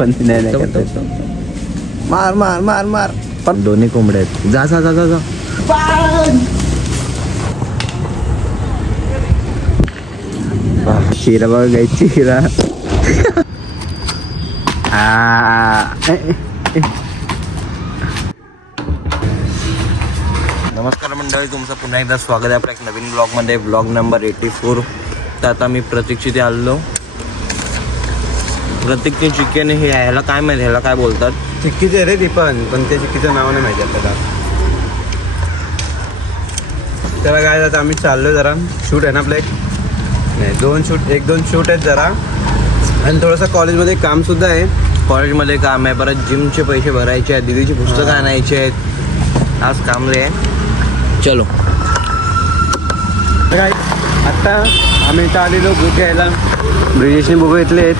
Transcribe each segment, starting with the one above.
पण नाही नाही करता. मार मार मार मार. पण दोन्ही कोंबड्या आहेत. जा जा जा जा जा. शिरा बघा गायची शिरा. नमस्कार मंडळी, तुमचं पुन्हा एकदा स्वागत आहे आपल्या एक नवीन ब्लॉगमध्ये. Blog number 84. तर आता मी प्रतीकची ते आलो. प्रतीकचे चिकन हे ह्याला काय माहिती, ह्याला काय बोलतात? चिक्कीचे रे ती पण त्या चिक्कीचं नाव नाही माहिती आपल्याला. त्याला काय आता आम्ही चाललो, जरा शूट आहे ना आपलं एक दोन शूट आहेत जरा, आणि थोडंसं कॉलेजमध्ये काम सुद्धा आहे. कॉलेजमध्ये काम आहे, परत जिमचे पैसे भरायचे आहेत, दीदीची पुस्तकं आणायची आहेत. आज काम रे. चलो. आत्ता आम्ही इथं आलेलो बुक घ्यायला. ब्रिजेशने बुक घेतले आहेत.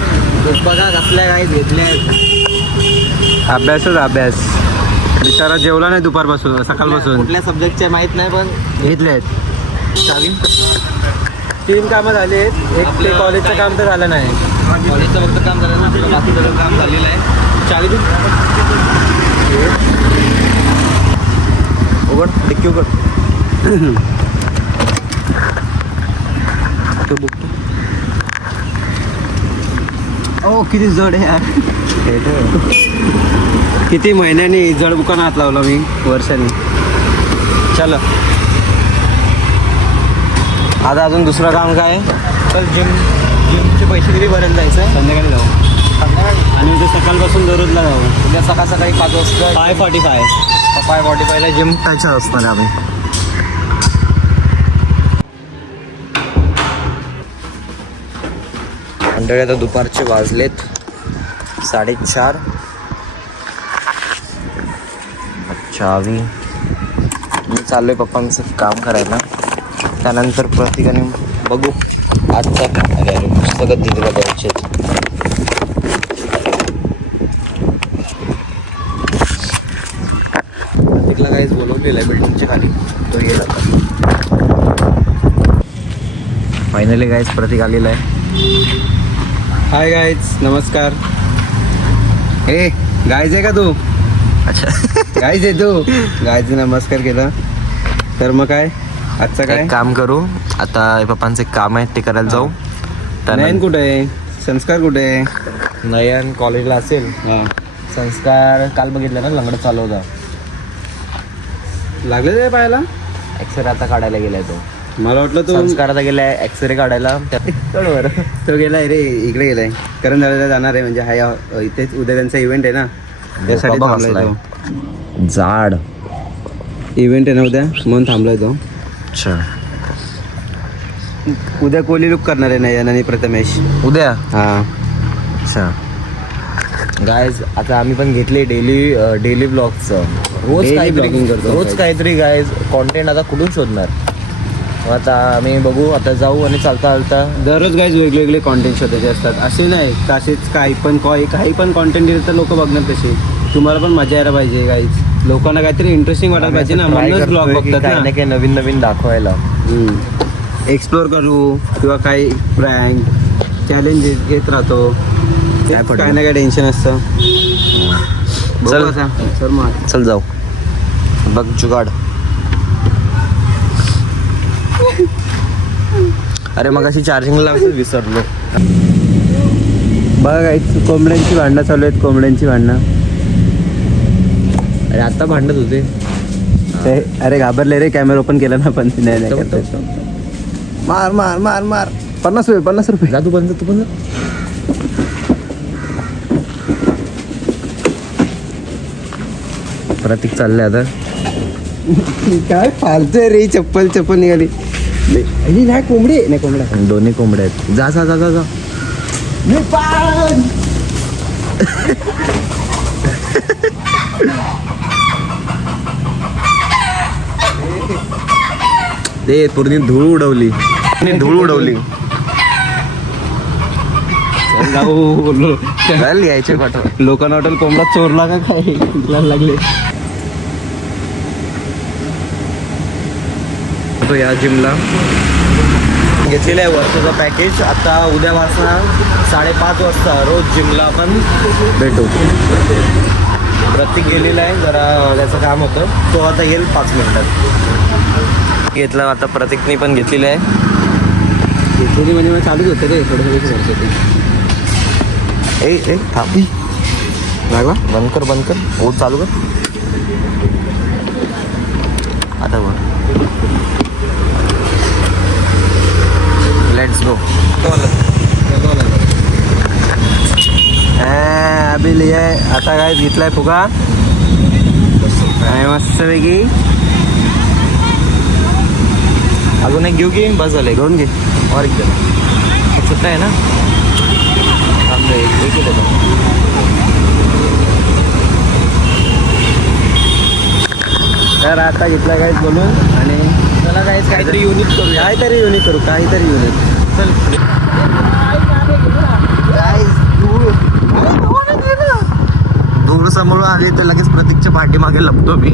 बघा कसल्या काही घेतल्या आहेत. अभ्यास बिचारा जेवला नाही दुपारपासून, सकाळपासून. कुठल्या सब्जेक्टचे माहीत नाही, पण घेतले आहेत. चावी 3 कामं झाली आहेत. एक ते कॉलेजचं काम तर झालं नाही. कॉलेजचं फक्त काम झालं ना, बाकी सगळं काम झालेलं आहे. चावी दे उघड, डिक्की उघड. तो बुक ओ किती जड आहे यार. किती महिन्यांनी जड बुकांना हात लावला मी, वर्षांनी. चल. आता अजून दुसरं काम काय आहे? तर जिमचे पैसे किती भरायला जायचं? संध्याकाळी जाऊ. आणि उद्या सकाळपासून दररोजला जाऊ. उद्या सकाळी 5 वाजता 5:45 5:45ला जिम टायचं असणार आहे. आम्ही मंडळी आता दुपारचे वाजलेत 4:30. चावी मी चाललोय पप्पांचं काम करायला. त्यानंतर प्रत्येकाने बघू आजचा पुस्तकं दिलेला द्यायचे. प्रत्येकला काहीच बोलवलेलं आहे बिल्डिंगच्या खाली, तो गेला. फायनली गाईज प्रतीक आलेला आहे. हाय गाईज, नमस्कार. हे गायज आहे का तू? अच्छा, गायज आहे तू? गायज नमस्कार केला. तर मग काय आजचं काय काम करू आता? पप्पांचे काम आहे ते करायला जाऊ. नयन कुठे आहे? संस्कार कुठे आहे? नयन कॉलेजला असेल. हां, संस्कार काल बघितलं ना, लंगडं चालू होता. लागले ते पाहायला. एक्सरे आता काढायला गेलाय तो. मला वाटलं तो संस्कार आता गेलाय एक्सरे काढायला. बरोबर. तो गेलाय रे, इकडे गेलाय. करण दादाला जाणार आहे, म्हणजे हाय इथेच उद्या त्यांचा इव्हेंट आहे ना, त्यासाठी बाबा थांबलाय तो. जाड इव्हेंट आहे ना उद्या, म्हणून थांबलाय तो. अच्छा. उद्या कोहली लुक करणार आहे नयन आणि प्रथमेश. उद्या? हां. अच्छा गायज, आता आम्ही पण घेतले डेली ब्लॉगचं. रोज Daily काहीतरी vlogging करतो. रोज काहीतरी गायज कॉन्टेंट आता कुठून शोधणार? आता आम्ही बघू, आता जाऊ आणि चालता दररोज गाईज वेगवेगळे कॉन्टेंट शोधायचे असतात. असे नाही तसेच काही पण कॉन्टेंट दिलं तर लोक बघणार कसे. तुम्हाला पण मजा यायला पाहिजे गाईज. लोकांना काहीतरी इंटरेस्टिंग वाटायला पाहिजे ना, म्हणूनच ब्लॉग बघतात काही ना काही नवीन नवीन दाखवायला. एक्सप्लोर करू किंवा काही प्रँक चॅलेंजेस घेत राहतो. काही ना काही टेन्शन असतं. चल. चल मग चल जाऊ. बघ जुगाड. अरे मग अशी चार्जिंगला विसरलो. बघा गाईज, कोंबड्यांची भांडणं चालू आहेत. कोंबड्यांची भांडणं. अरे आता भांडत होते. अरे घाबरले रे, कॅमेरा ओपन केला ना, पण नाही नाही करत. मार मार मार मार. 50 रुपये. जा तू बंद. प्रतीक चाललंय आता. काय फालतोय रे, चप्पल निघाली. नाही कोंबडी नाही, कोंबड्या दोन्ही कोंबड्या आहेत. जा जा जा जा जा. ते पूर्ण धूळ उडवली. चल यायचे पाठव. लोकांना वाटेल कोंबडा चोरला का काय लागले. तो या जिमला घेतलेलं आहे वर्षाचं पॅकेज. आता उद्यापासून 5:30 वाजता रोज जिमला आपण भेटू. प्रतीक गेलेला आहे, जरा त्याचं काम होतं, तो आता येईल 5 मिनिटात. घेतलं आता प्रतीकने पण घेतलेलं आहे. घेतलेली म्हणजे मग चालूच होतं रे थोडं वर्षाचं. ए थांब, लागला बंद कर हो, चालू कर आता. वर लेट्स गो. अभि लिया आता काय घेतलाय फुगा आणि मस्तपैकी अजून एक घेऊ की बस झाले? घेऊन घे. और एक सुट्टा आहे ना, थांब एक येतो. तर आता घेतलाय काहीच बोलून आणि त्याला काहीतरी युनिक करू. काहीतरी युनिक चल. दूर समोर आली तर लगेच प्रतीकच्या पाठीमागे लपतो मी.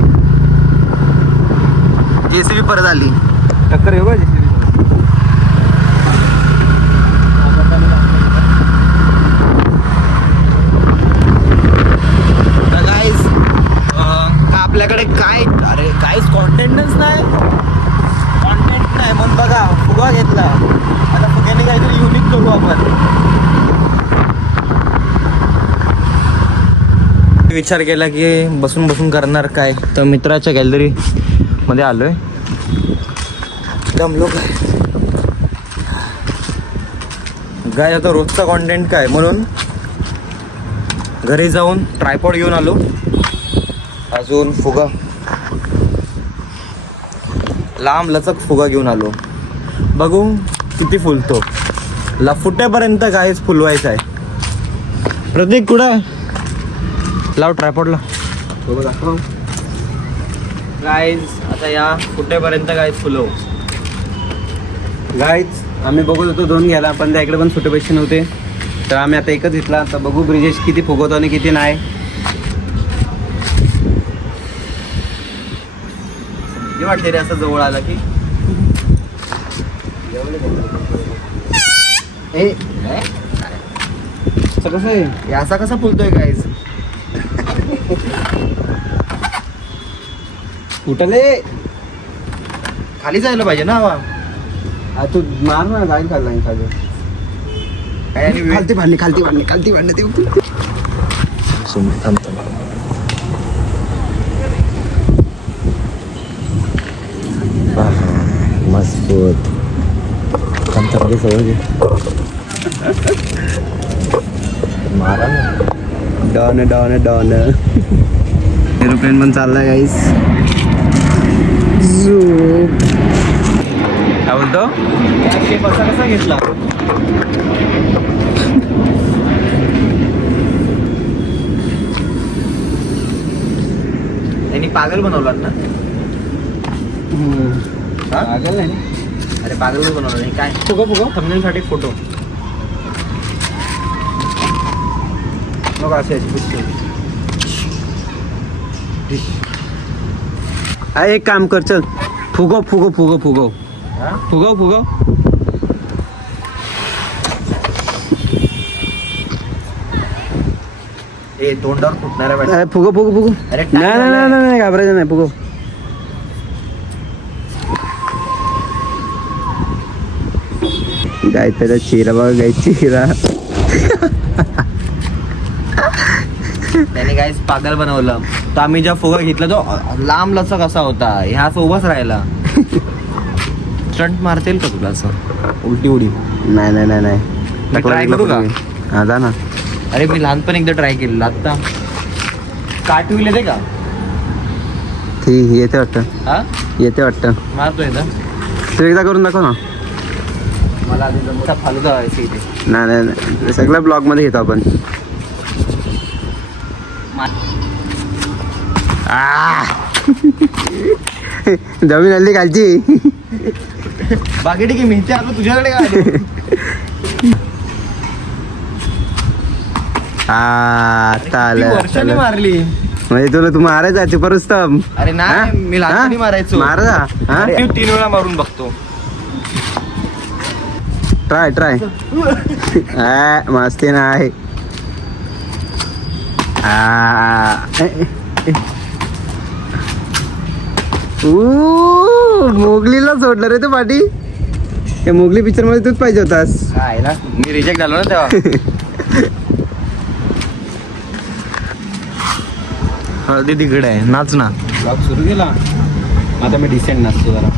जेसीबी परत आली. टक्कर येऊ का गाईज आपल्याकडे काय, अरे काहीच कॉन्टेंटच नाही. कॉन्टेंट नाही म्हणून बघा फुगा घेतला. आता फुग्याने काहीतरी युनिक करू आपण. विचार केला की बसून करणार काय, तर मित्राच्या गॅलरी मध्ये आलोय. दमलो काय आता रोजचा कॉन्टेंट काय, म्हणून घरी जाऊन ट्रायपॉड घेऊन आलो. अजून फुगा, लांब लचक फुगा घेऊन आलो. बघू किती फुलतो. फुटेपर्यंत काहीच फुलवायचं आहे. प्रतीक कुठं लाव ट्रायपॉडला. गाईज आता या फुटेपर्यंत काहीच फुलव. गाईज आम्ही बघत होतो 2 घ्यायला, पण त्या इकडे पण छोटे पैसे नव्हते, तर आम्ही आता एकच घेतला. आता बघू ब्रिजेश किती फुगवतो आणि किती नाही. हे वाटते रे असं जवळ आला की कसं आहे असा कसा फुलतोय गाईज. कुठले खाली जायला पाहिजे ना हवा. तू मार ना, जाईल खाल्ला खाली. खालती भांडणे ते मजबूत आमच्याकडे सवय मारा ना. डॉन एरोप्लेन पण चाललाय गाईस. काय बोलतो कसा घेतला त्यांनी पागल बनवला ना. पागल नाही, अरे पागल बनवलं नाही काय. फुगा थंबनेल साठी फोटो मग असे एक काम कर, चल फुगव. ए तोंडावर फुटणाऱ्या वाटत. फुगव. अरे नाही घाबरायचं नाही, फुगव. गायचा चिरा बघा, गायची चिरा. त्याने काहीच पागल बनवलं. तर आम्ही जेव्हा फुगा घेतला तो लांब लचक असा होता, ह्या उभाच राहिला. स्टंट मारतील का तुला असं उलटी उडी? नाही मी ट्राय करू का? हा जा ना. अरे मी लहानपणी एकदा ट्राय केलेलं, आता काटविले ते का ठीक येते वाटतं. हा येते वाटतं. मारतोय ना तू एकदा करून दाखव ना. मला अजून मोठा फालुदा व्हायचं इथे. नाही सगळ्या ब्लॉग मध्ये घेतो आपण. जमीन हल्ली खालची. बाकी ठीक आहे, मी इथे आलो तुझ्याकडे काय आलो? आता आलं वर्षाने मारली म्हणजे तुला तू मारायचा परस्तम. अरे नाही, मी लहानपणी मारायचो. मारा 3 वेळा मारून बघतो. ट्राय मस्ती नाही मोगलीला सोडलं रे तू पाठी त्या मोगली पिक्चर मध्ये तूच पाहिजे होतास काय ना मी रिजेक्ट झालो ना तेव्हा. हळदी तिकडे आहे, नाच ना. ब्लॉग सुरू केला आता मी डिसेंट नसतो जरा.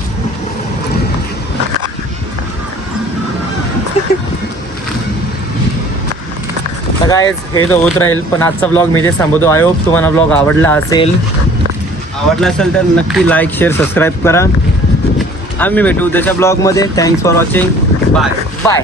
तर काय हे तर होत राहील, पण आजचा ब्लॉग मी जे थांबवतो. आय होप तुम्हाला ब्लॉग आवडला असेल. तर नक्की लाईक शेअर सबस्क्राईब करा. आम्ही भेटू त्याच्या ब्लॉगमध्ये. Thanks for watching. बाय.